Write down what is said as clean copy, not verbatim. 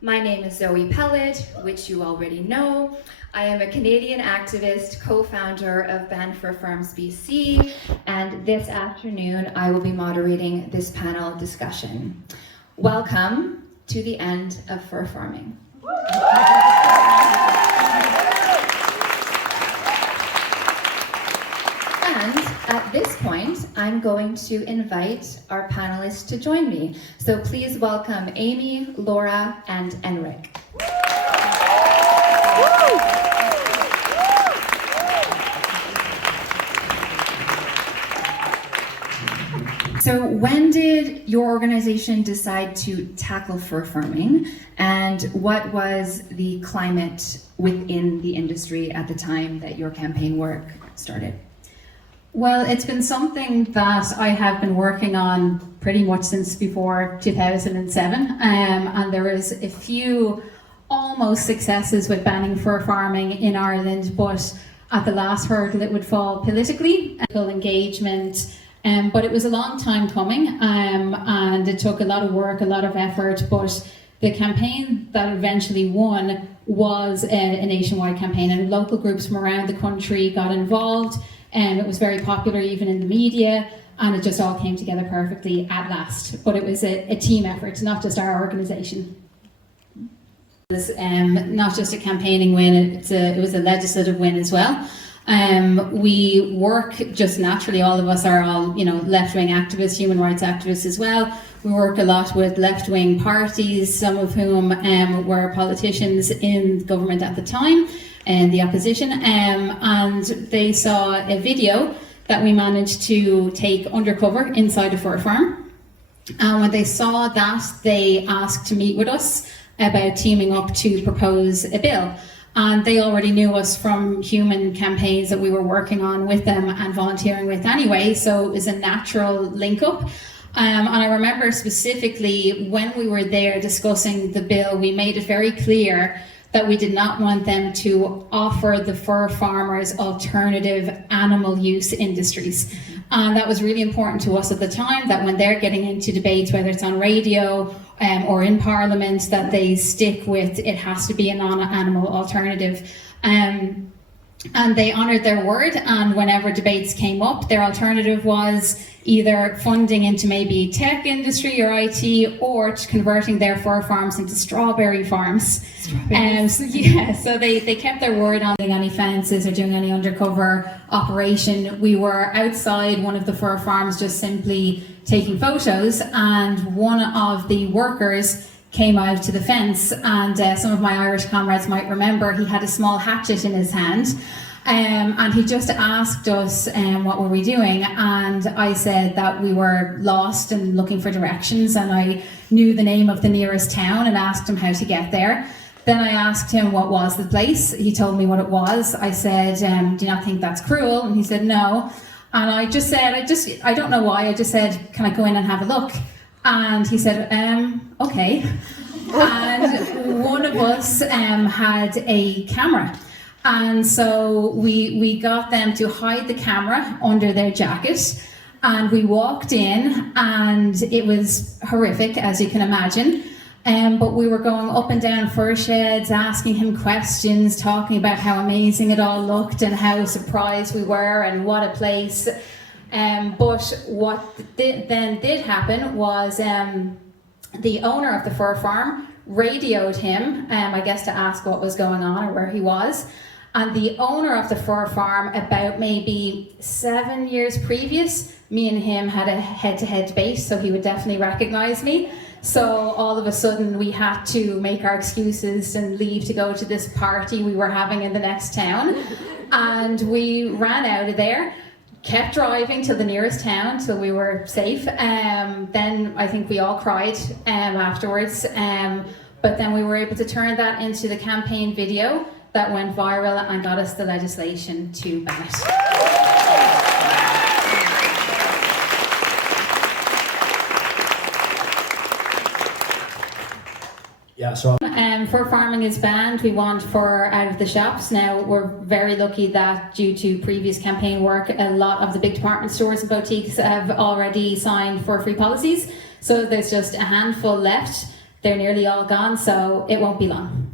My name is Zoe Pellet, which you already know. I am a Canadian activist, co-founder of Ban Fur Farms BC, and this afternoon I will be moderating this panel discussion. Welcome to the end of fur farming. And at this point, I'm going to invite our panelists to join me. So please welcome Amy, Laura, and Enric. So when did your organization decide to tackle fur farming, and what was the climate within the industry at the time that your campaign work started? Well, it's been something that I have been working on pretty much since before 2007, and there was a few almost successes with banning fur farming in Ireland, but at the last hurdle it would fall politically, engagement. But it was a long time coming, and it took a lot of work, a lot of effort, but the campaign that eventually won was a nationwide campaign, and local groups from around the country got involved, and it was very popular even in the media, and it just all came together perfectly at last. But it was a team effort, not just our organisation. It was not just a campaigning win, it was a legislative win as well. We work just naturally, all of us are all, left-wing activists, human rights activists as well. We work a lot with left-wing parties, some of whom were politicians in government at the time, and the opposition, and they saw a video that we managed to take undercover inside a fur farm. And when they saw that, they asked to meet with us about teaming up to propose a bill. And they already knew us from human campaigns that we were working on with them and volunteering with anyway, so it was a natural link up. And I remember specifically when we were there discussing the bill, we made it very clear that we did not want them to offer the fur farmers alternative animal use industries. And that was really important to us at the time, that when they're getting into debates, whether it's on radio or in Parliament, that they stick with it has to be a non-animal alternative. And they honoured their word, and whenever debates came up, their alternative was either funding into maybe tech industry or IT, or converting their fur farms into strawberry farms. So they kept their word on doing any fences or doing any undercover operation. We were outside one of the fur farms just simply taking photos, and one of the workers came out to the fence, and some of my Irish comrades might remember he had a small hatchet in his hand, and he just asked us what were we doing, and I said that we were lost and looking for directions, and I knew the name of the nearest town and asked him how to get there. Then I asked him what was the place. He told me what it was. I said, do you not think that's cruel? And he said no. And I just said, I don't know why, I just said, can I go in and have a look? And he said, okay. And one of us had a camera. And so we got them to hide the camera under their jacket. And we walked in, and it was horrific, as you can imagine. But we were going up and down fur sheds, asking him questions, talking about how amazing it all looked and how surprised we were and what a place. But what then did happen was the owner of the fur farm radioed him, I guess to ask what was going on or where he was. And the owner of the fur farm, about maybe 7 years previous, me and him had a head-to-head debate, so he would definitely recognize me. So all of a sudden we had to make our excuses and leave to go to this party we were having in the next town. And we ran out of there, kept driving to the nearest town till we were safe. Then I think we all cried afterwards. But then we were able to turn that into the campaign video that went viral and got us the legislation to ban it. Yeah, so fur farming is banned. We want fur out of the shops. Now, we're very lucky that due to previous campaign work, a lot of the big department stores and boutiques have already signed fur-free policies. So there's just a handful left. they're nearly all gone, so it won't be long.